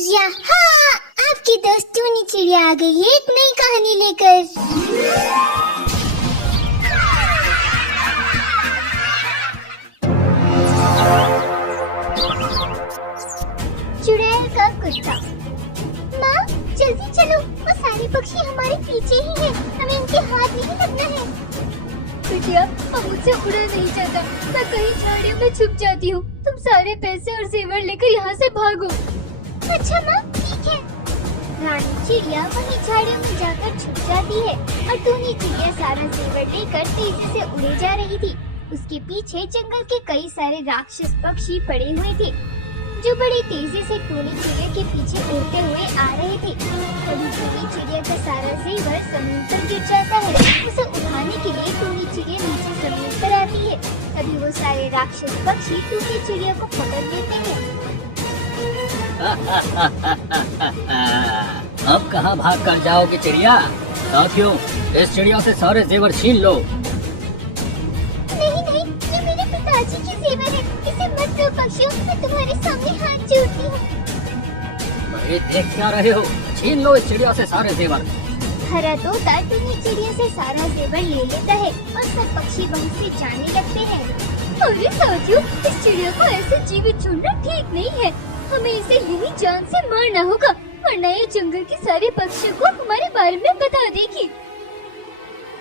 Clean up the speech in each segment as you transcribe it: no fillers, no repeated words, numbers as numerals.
यहाँ आपकी दोस्त टूनी चिड़िया आ गई है एक नई कहानी लेकर। चुड़ैल का कुत्ता। माँ जल्दी चलो, वो सारे पक्षी हमारे पीछे ही हैं, हमें उनके हाथ नहीं लगना है। बिटिया अब मुझसे उड़ा नहीं जाता, मैं कहीं झाड़ियों में छुप जाती हूँ। तुम सारे पैसे और जेवर लेकर यहाँ से भागो। अच्छा माँ ठीक है। रानी चिड़िया वहीं झाड़ियों में जाकर छुप जाती है और टूनी चिड़िया सारा जेवर लेकर तेजी से उड़े जा रही थी। उसके पीछे जंगल के कई सारे राक्षस पक्षी पड़े हुए थे जो बड़ी तेजी से टूनी चिड़िया के पीछे उड़ते हुए आ रहे थे। तभी टूनी चिड़िया का सारा जेवर जमीन पर गिर जाता है। उसे उठाने के लिए टूनी चिड़िया नीचे जमीन पर आती है। तभी वो सारे राक्षस पक्षी टूनी चिड़िया को पकड़ लेते हैं। अब कहाँ भाग कर जाओगे चिड़िया? साथियों, इस चिड़िया से सारे जेवर छीन लो। नहीं नहीं, ये मेरे पिताजी के जेवर है, इसे मत दो पक्षियों, मैं तुम्हारे सामने हाथ जोड़ती हूँ। अरे देख क्या रहे हो, छीन लो इस चिड़िया से सारे जेवर। हरा तोता टूनी चिड़िया से सारा जेवर ले लेता है और सब पक्षी वहीं से जाने लगते हैं। अरे साथियों, इस चिड़िया को ऐसे जीवित छोड़ना ठीक नहीं है। हमें इसे यही जान से मारना होगा, वरना ये जंगल के सारे पक्षियों को हमारे बारे में बता देगी।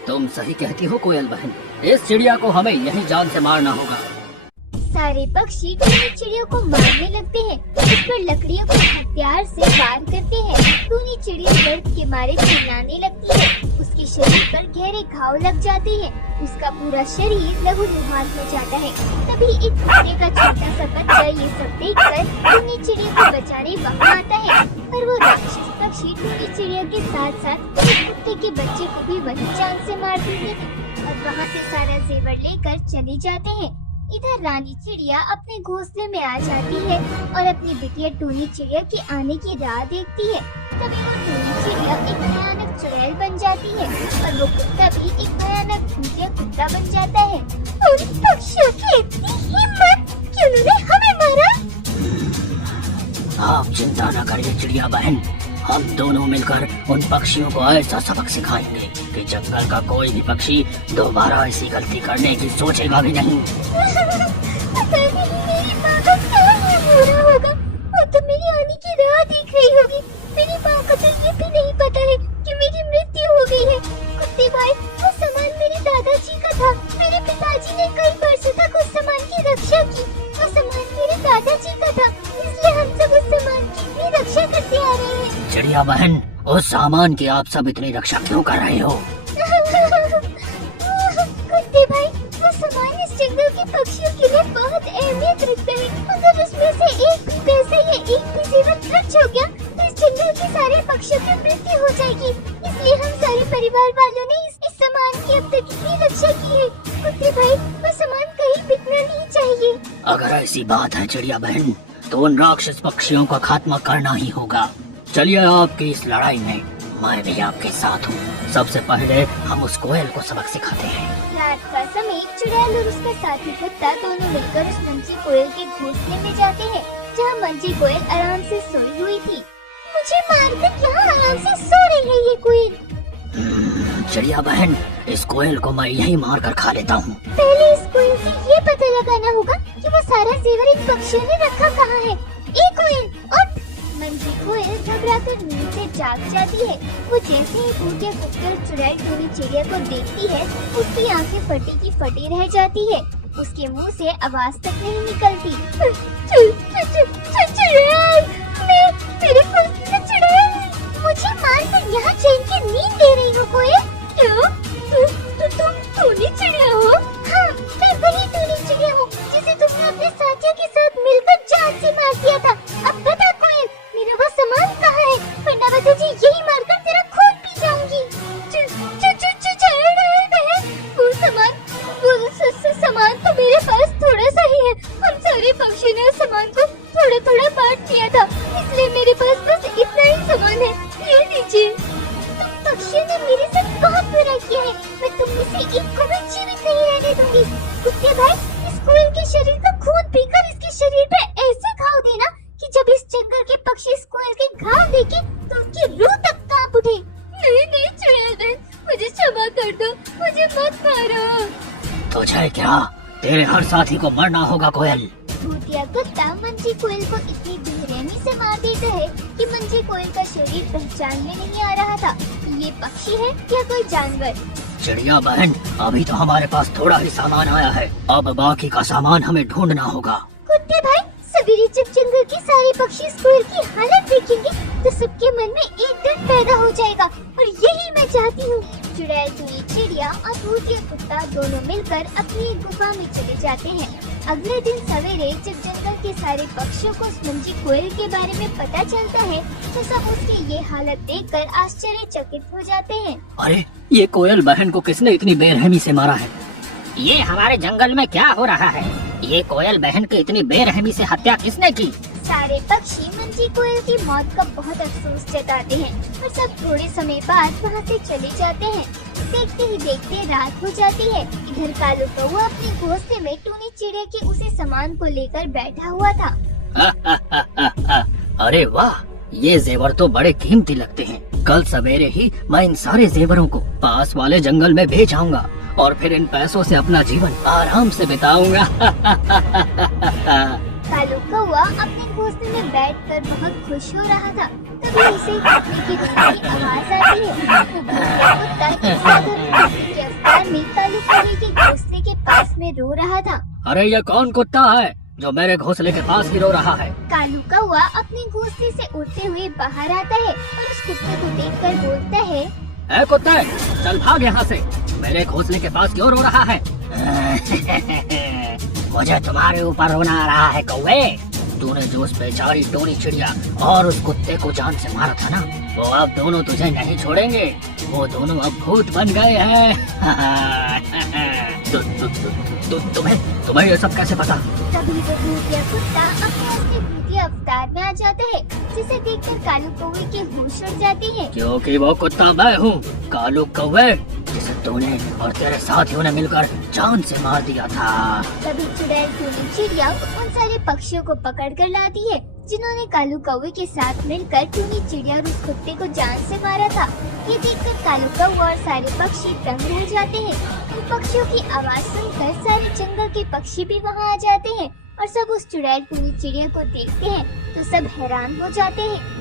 तुम सही कहती हो कोयल बहन, इस चिड़िया को हमें यही जान से मारना होगा। सारे पक्षी टूनी चिड़िया को मारने लगते हैं। उस पर लकड़ियों को हथियार से वार करते हैं। टूनी चिड़िया दर्द के मारे चिल्लाने लगती है। उसके शरीर पर गहरे घाव लग जाते हैं। उसका पूरा शरीर लहू लुहान हो जाता है। तभी एक कुत्ते का छोटा सा बच्चा ये सब देखकर टूनी चिड़िया को बचाने वहाँ आता है। पर वो राक्षस पक्षी टूनी चिड़िया के साथ साथ उस कुत्ते के बच्चे को भी वही जान से मार देते हैं और वहाँ से सारा जेवर लेकर चले जाते हैं। इधर रानी चिड़िया अपने घोंसले में आ जाती है और अपनी बिटिया टूनी चिड़िया के आने की राह देखती है। तभी वो टूनी चिड़िया एक भयानक चुड़ैल बन जाती है और वो कुत्ता भी एक भयानक भूतिया कुत्ता बन जाता है। और पक्षियों की इतनी हिम्मत कि उन्होंने हमें मारा। आप चिंता न करिए चिड़िया बहन, हम दोनों मिलकर उन पक्षियों को ऐसा सबक सिखाएंगे कि जंगल का कोई भी पक्षी दोबारा ऐसी गलती करने की सोचेगा भी नहीं। मेरी माँ का क्या बुरा होगा, वो तो मेरी आने की राह देख रही होगी। मेरी माँ को तो ये भी नहीं पता है कि मेरी मृत्यु हो गई है। कुत्ते भाई, वो सामान मेरे दादाजी का था। मेरे पिताजी ने कई वर्षों तक उस सामान की रक्षा की। वो सामान मेरे दादाजी का था, इसलिए हम सब उस सामान की इतनी रक्षा करते आ रहे हैं। चिड़िया बहन, उस सामान की आप सब इतनी रक्षा क्यों कर रहे हो? कुत्ते भाई, वो सामान इस जंगल के पक्षियों के लिए बहुत अहमियत रखता है। अगर उसमें से एक भी पैसा या एक भी जेवर खर्च हो गया तो इस जंगल के सारे पक्षियों की मृत्यु हो जाएगी। इसलिए हम सारे परिवार वालों ने इस सामान की अब तक इतनी रक्षा की है। कुत्ते भाई, वो सामान कहीं बिकना नहीं चाहिए। अगर ऐसी बात है चिड़िया बहन, तो उन राक्षस पक्षियों का खात्मा करना ही होगा। चलिए आपकी इस लड़ाई में मैं भी आपके साथ हूँ। सबसे पहले हम उस कोयल को सबक सिखाते हैं। रात का समय चुड़ैल और उसका साथी कुत्ता दोनों मिलकर उस मंजी कोयल के घोंसले में जाते हैं जहाँ मंजी कोयल आराम से सोई हुई थी। मुझे मारकर यहाँ आराम से सो रही है ये कोयल। चिड़िया बहन, इस कोयल को मैं यही मार कर खा लेता हूँ। पहले इस कोयल से ये पता लगाना होगा कि वो सारा जेवर इन पक्षियों ने रखा कहाँ है। एक कोयल और मंजी कोयल घबराकर नींद से जाग जाती है। वो जैसे ही भूतिया कुत्ता चुड़ैल टूनी चिड़िया को देखती है, उसकी आंखें फटी की फटी रह जाती है। उसके मुंह से आवाज तक नहीं निकलती। चुड़ैल, मेरे घोंसले में चुड़ैल है। मुझे मारकर यहाँ चैन की नींद दे रही हो कोयल? क्या? तुम टूनी चिड़िया हो? हाँ, मैं वही टूनी चिड़िया हूँ जिसे तुमने अपने साथियों के साथ मिलकर जान से मार दिया था। अब बता कोयल, मेरा वो सामान कहाँ है? वरना मैं तुझे यही मारकर तेरा खून पी जाऊंगी। वो सामान तो मेरे पास थोड़ा सा ही है। हम सारे पक्षी ने उस सामान को थोड़ा थोड़ा जंगल के पक्षी इस कोयल के घाव देखे तो उनकी रूह तक कांप उठे। नहीं नहीं चुड़ैल बहन, मुझे क्षमा कर दो, मुझे मत मारो। तुझे क्या, तेरे हर साथी को मरना होगा कोयल। भूतिया कुत्ता मंजी कोयल को इतनी बेरहमी से मार देता है कि मंजी कोयल का शरीर पहचान में नहीं आ रहा था कि ये पक्षी है या कोई जानवर। चिड़िया बहन, अभी तो हमारे पास थोड़ा ही सामान आया है, अब बाकी का सामान हमें ढूंढना होगा। कुत्ते भाई, सवेरे जब जंगल के सारे पक्षी इस कोयल की हालत देखेंगे तो सबके मन में एक डर पैदा हो जाएगा और यही मैं चाहती हूँ। चुड़ैल टूनी चिड़िया और भूतिया कुत्ता दोनों मिलकर अपनी एक गुफा में चले जाते हैं। अगले दिन सवेरे जब जंगल के सारे पक्षियों को उस मंजी कोयल के बारे में पता चलता है तो सब उसकी ये हालत देखकर आश्चर्यचकित हो जाते हैं। अरे, ये कोयल बहन को किसने इतनी बेरहमी से मारा है? ये हमारे जंगल में क्या हो रहा है? ये कोयल बहन की इतनी बेरहमी से हत्या किसने की? सारे पक्षी मंजी कोयल की मौत का बहुत अफसोस जताते हैं और सब थोड़े समय बाद वहाँ से चले जाते हैं। देखते ही देखते रात हो जाती है। इधर कालू कौवा अपने घोंसले में टूनी चिड़िया के उसी सामान को लेकर बैठा हुआ था। अरे वाह, ये जेवर तो बड़े कीमती लगते हैं। कल सवेरे ही मैं इन सारे जेवरों को पास वाले जंगल में भेज आऊंगा और फिर इन पैसों से अपना जीवन आराम से बिताऊंगा। कालू कौवा अपने घोंसले में बैठकर बहुत खुश हो रहा था। तभी उसे कुत्ते की रोने की आवाज आती है। तो भूतिया कुत्ता एक साधारण कुत्ते के अवतार में कालू कौवे के घोंसले के पास में रो रहा था। अरे, ये कौन कुत्ता है जो मेरे घोंसले के पास ही रो रहा है? कालू कौवा अपने घोंसले से उड़ते हुए बाहर आता है और उस कुत्ते को देखकर बोलता है, ए कुत्ते, चल भाग यहाँ से। मेरे घोंसले के पास क्यों रो रहा है? मुझे तुम्हारे ऊपर रोना आ रहा है कौवे। तूने जो उस बेचारी टोनी चिड़िया और उस कुत्ते को जान से मारा था ना, वो अब दोनों तुझे नहीं छोड़ेंगे। वो दोनों अब भूत बन गए हैं। तुम्हें ये सब कैसे पता? तभी वो भूतिया कुत्ता अपने असली भूतिया अवतार में आ जाता है, जिसे देखकर कालू कौवे के होश उड़ जाते हैं। क्योंकि वो कुत्ता मैं हूँ, कालू कौवे, जिसे तूने और तेरे साथियों ने मिलकर जान से मार दिया था। तभी चुड़ैल टूनी चिड़िया उन सारे पक्षियों को पकड़ कर लाती है जिन्होंने कालू कौवे के साथ मिलकर टूनी चिड़िया और उस कुत्ते को जान से मारा था। ये देखकर कालू कौवा और सारे पक्षी दंग रह जाते हैं। उन पक्षियों की आवाज सुनकर सारे जंगल के पक्षी भी वहाँ आ जाते हैं और सब उस चुड़ैल टूनी चिड़िया को देखते हैं तो सब हैरान हो जाते हैं।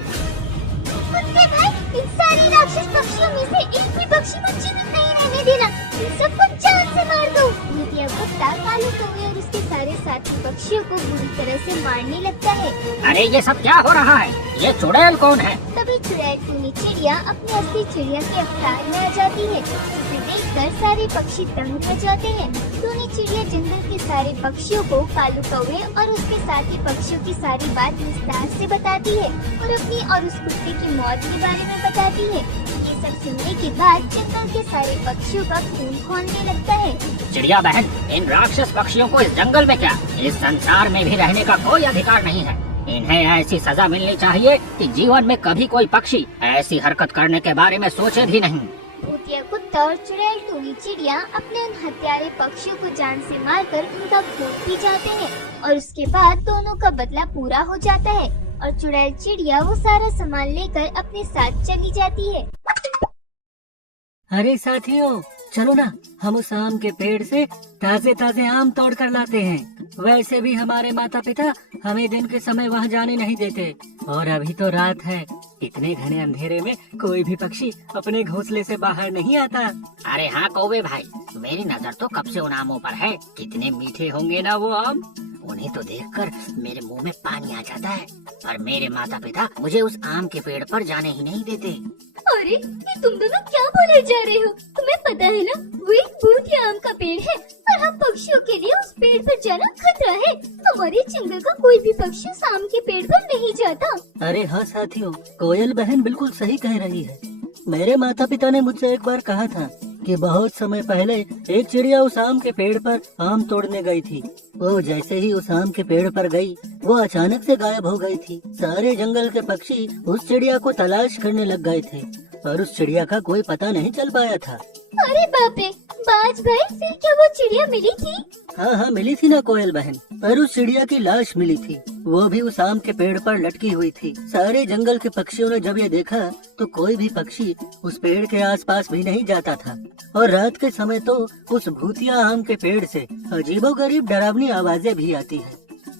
कुत्ते भाई, इन सारे राक्षस पक्षियों में से एक भी पक्षी को जीवित नहीं रहने देना। इन सबको जान से मार दो। भूतिया कुत्ता कालू कौवे और उसके सारे साथी पक्षियों को बुरी तरह से मारने लगता है। अरे ये सब क्या हो रहा है? ये चुड़ैल कौन है? तभी चुड़ैल टूनी चिड़िया अपने असली चिड़िया के अवतार में आ जाती है। उसे देखकर सारे पक्षी दंग रह जाते हैं। टूनी चिड़िया जंगल के सारे पक्षियों को कालू कौवे और उसके साथी पक्षियों की सारी बात विस्तार से बताती है और अपनी और उस कुत्ते की मौत के बारे में बताती है। ये सब सुनने के बाद जंगल के सारे पक्षियों का खून खौलने लगता है। चिड़िया बहन, इन राक्षस पक्षियों को इस जंगल में क्या, इस संसार में भी रहने का कोई अधिकार नहीं है। इन्हें ऐसी सजा मिलनी चाहिए कि जीवन में कभी कोई पक्षी ऐसी हरकत करने के बारे में सोचे भी नहीं। भूतिया कुत्ता और चुड़ैल टूनी चिड़िया अपने उन हत्यारे पक्षियों को जान से मारकर उनका खून पी जाते हैं और उसके बाद दोनों का बदला पूरा हो जाता है और चुड़ैल चिड़िया वो सारा सामान लेकर अपने साथ चली जाती है। अरे साथियों, चलो ना, हम उस आम के पेड़ से ताजे ताजे आम तोड़ कर लाते हैं। वैसे भी हमारे माता पिता हमें दिन के समय वहाँ जाने नहीं देते और अभी तो रात है। इतने घने अंधेरे में कोई भी पक्षी अपने घोंसले से बाहर नहीं आता। अरे हाँ कौवे भाई, मेरी नजर तो कब से उन आमों पर है। कितने मीठे होंगे ना वो आम। उन्हें तो देखकर मेरे मुंह में पानी आ जाता है, पर मेरे माता पिता मुझे उस आम के पेड़ पर जाने ही नहीं देते। अरे ये तुम दोनों क्या बोले जा रहे हो? तुम्हें पता है ना, वो एक भूतिया आम का पेड़ है और हम पक्षियों के लिए उस पेड़ पर जाना खतरा है। हमारे जंगल का कोई भी पक्षी उस आम के पेड़ पर नहीं जाता। अरे हाँ साथियों, कोयल बहन बिल्कुल सही कह रही है। मेरे माता पिता ने मुझसे एक बार कहा था कि बहुत समय पहले एक चिड़िया उस आम के पेड़ पर आम तोड़ने गई थी। वो जैसे ही उस आम के पेड़ पर गई, वो अचानक से गायब हो गई थी। सारे जंगल के पक्षी उस चिड़िया को तलाश करने लग गए थे और उस चिड़िया का कोई पता नहीं चल पाया था। अरे बाप रे, बाज भाई, फिर क्या वो चिड़िया मिली थी? हाँ हाँ मिली थी ना कोयल बहन, पर उस चिड़िया की लाश मिली थी। वो भी उस आम के पेड़ पर लटकी हुई थी। सारे जंगल के पक्षियों ने जब ये देखा तो कोई भी पक्षी उस पेड़ के आसपास भी नहीं जाता था। और रात के समय तो उस भूतिया आम के पेड़ से अजीबोगरीब डरावनी आवाजें भी आती है।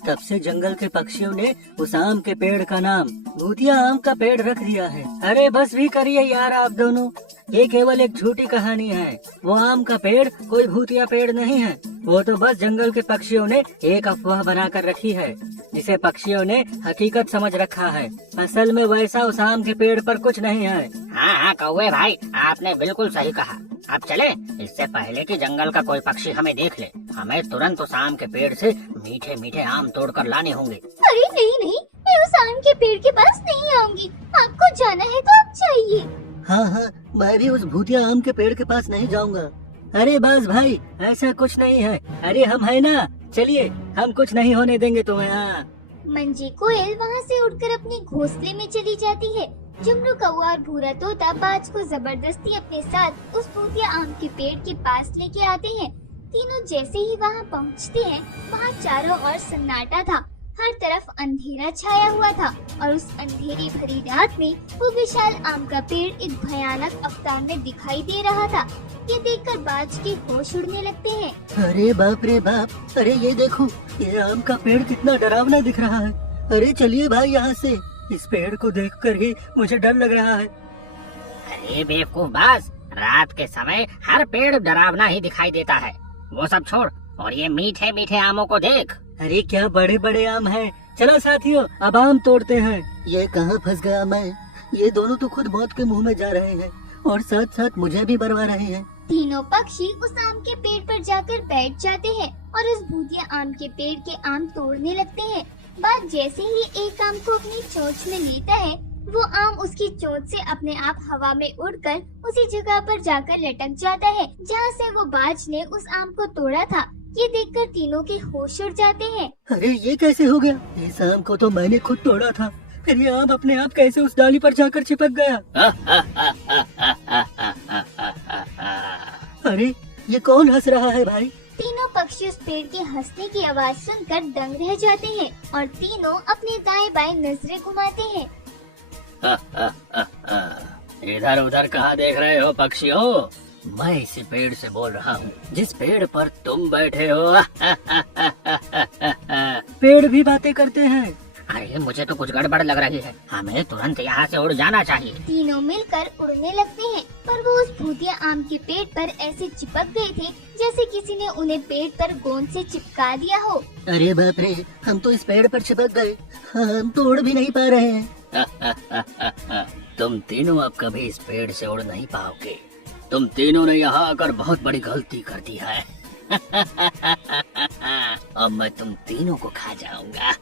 तब से जंगल के पक्षियों ने उस आम के पेड़ का नाम भूतिया आम का पेड़ रख दिया है। अरे बस भी करिए यार आप दोनों, ये केवल एक झूठी कहानी है। वो आम का पेड़ कोई भूतिया पेड़ नहीं है, वो तो बस जंगल के पक्षियों ने एक अफवाह बनाकर रखी है, जिसे पक्षियों ने हकीकत समझ रखा है। असल में वैसा उस आम के पेड़ पर कुछ नहीं है। हाँ हाँ कौवे भाई, आपने बिल्कुल सही कहा। अब चले, इससे पहले कि जंगल का कोई पक्षी हमें देख ले, हमें तुरंत उस आम के पेड़ से मीठे मीठे आम तोड़कर लाने होंगे। अरे नहीं नहीं, मैं उस आम के पेड़ के पास नहीं आऊंगी। आपको जाना है तो आप जाइए। हाँ हाँ मैं भी उस भूतिया आम के पेड़ के पास नहीं जाऊंगा। अरे बस भाई ऐसा कुछ नहीं है, अरे हम है ना, चलिए हम कुछ नहीं होने देंगे तुम्हें। हाँ मंजी कोयल वहाँ से उड़कर अपने घोंसले में चली जाती है। जुमरू कौवा और भूरा तोता बाज को जबरदस्ती अपने साथ उस भूतिया आम के पेड़ के पास लेके आते हैं। तीनों जैसे ही वहाँ पहुँचते हैं, वहाँ चारों ओर सन्नाटा था। हर तरफ अंधेरा छाया हुआ था और उस अंधेरी भरी रात में वो विशाल आम का पेड़ एक भयानक अवतार में दिखाई दे रहा था। ये देखकर बाज के होश उड़ने लगते हैं। अरे बाप रे बाप, अरे ये देखो, ये आम का पेड़ कितना डरावना दिख रहा है। अरे चलिए भाई यहाँ से, इस पेड़ को देखकर ही मुझे डर लग रहा है। अरे बेवकूफ बाज, रात के समय हर पेड़ डरावना ही दिखाई देता है। वो सब छोड़ और ये मीठे मीठे आमों को देख। अरे क्या बड़े बड़े आम हैं। चलो साथियों अब आम तोड़ते हैं। ये कहाँ फंस गया मैं, ये दोनों तो खुद मौत के मुंह में जा रहे हैं और साथ साथ मुझे भी बरवा रहे हैं। तीनों पक्षी उस आम के पेड़ पर जाकर बैठ जाते हैं और उस भूतिया आम के पेड़ के आम तोड़ने लगते हैं। बाज जैसे ही एक आम को अपनी चोंच में लेता है, वो आम उसकी चोंच से अपने आप हवा में उड़कर उसी जगह पर जाकर लटक जाता है जहाँ से वो बाज ने उस आम को तोड़ा था। ये देखकर तीनों के होश उड़ जाते हैं। अरे ये कैसे हो गया, इस आम को तो मैंने खुद तोड़ा था, फिर ये आम अपने आप कैसे उस डाली पर जाकर चिपक गया। अरे ये कौन हंस रहा है भाई। तीनों पक्षी उस पेड़ के हंसने की आवाज सुनकर दंग रह जाते हैं और तीनों अपने दाएं बाएं नजरें घुमाते हैं। इधर उधर कहाँ देख रहे हो पक्षियों, मैं इसी पेड़ से बोल रहा हूँ जिस पेड़ पर तुम बैठे हो। पेड़ भी बातें करते हैं। अरे मुझे तो कुछ गड़बड़ लग रही है, हमें तुरंत यहाँ से उड़ जाना चाहिए। तीनों मिलकर उड़ने लगते हैं, पर वो उस भूतिया आम के पेड़ पर ऐसे चिपक गए थे जैसे किसी ने उन्हें पेड़ पर गोंद से चिपका दिया हो। अरे बाप रे, हम तो इस पेड़ पर चिपक गए, हम तो उड़ भी नहीं पा रहे हैं। तुम तीनों अब कभी इस पेड़ से उड़ नहीं पाओगे। तुम तीनों ने यहाँ आकर बहुत बड़ी गलती कर दी है। अब मैं तुम तीनों को खा जाऊंगा।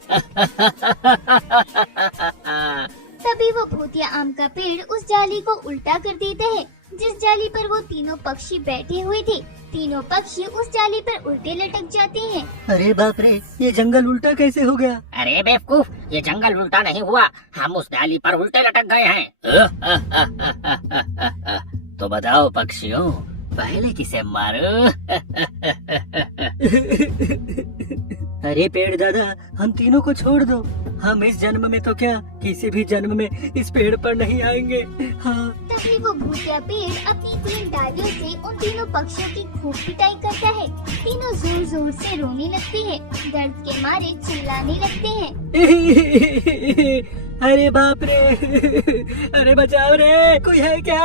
तभी वो भूतिया आम का पेड़ उस जाली को उल्टा कर देता है जिस जाली पर वो तीनों पक्षी बैठे हुए थे। तीनों पक्षी उस जाली पर उल्टे लटक जाते हैं। अरे बाप रे, ये जंगल उल्टा कैसे हो गया। अरे बेवकूफ, ये जंगल उल्टा नहीं हुआ, हम उस डाली पर उल्टे लटक गए हैं। तो बताओ पक्षियों, पहले किसे मारो। अरे पेड़ दादा, हम तीनों को छोड़ दो, हम इस जन्म में तो क्या किसी भी जन्म में इस पेड़ पर नहीं आएंगे। हाँ। तभी वो भूतिया पेड़ अपनी 3 डालियों से उन तीनों पक्षियों की खूब पिटाई करता है। तीनों जोर जोर से रोने लगते हैं, दर्द के मारे चिल्लाने लगते हैं। अरे बाप रे, अरे बचाओ रे, कोई है क्या।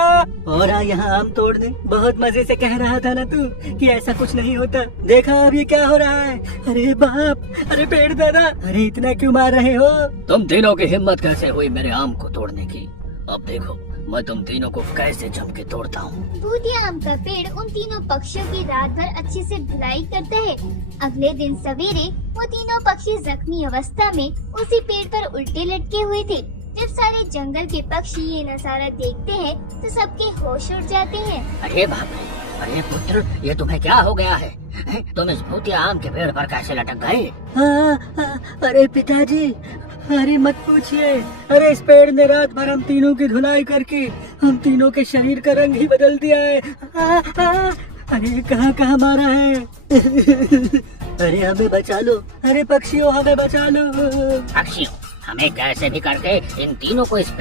और यहाँ आम तोड़ने बहुत मजे से कह रहा था ना तू कि ऐसा कुछ नहीं होता, देखा अब ये क्या हो रहा है। अरे बाप, अरे पेड़ दादा, अरे इतना क्यों मार रहे हो। तुम तीनों की हिम्मत कैसे हुई मेरे आम को तोड़ने की। अब देखो मैं तुम तीनों को कैसे जम के तोड़ता हूँ। भूतिया आम का पेड़ उन तीनों पक्षियों की रात भर अच्छे से धुलाई करता है। अगले दिन सवेरे वो तीनों पक्षी जख्मी अवस्था में उसी पेड़ पर उल्टे लटके हुए थे। जब सारे जंगल के पक्षी ये नजारा देखते हैं तो सबके होश उड़ जाते हैं। अरे बाप रे, अरे पुत्र, ये तुम्हें क्या हो गया है? तुम इस भूतिया आम के पेड़ पर कैसे लटक गए? अरे पिताजी, अरे मत पूछिए, अरे इस पेड़ ने रात भर हम तीनों की धुलाई करके हम तीनों के शरीर का रंग ही बदल दिया है। अरे कहाँ कहाँ मारा है? अरे हमें बचा लो, अरे पक्षियों हमें बचा लो। पक्षियों, हमें कैसे भी करके इन तीनों को इस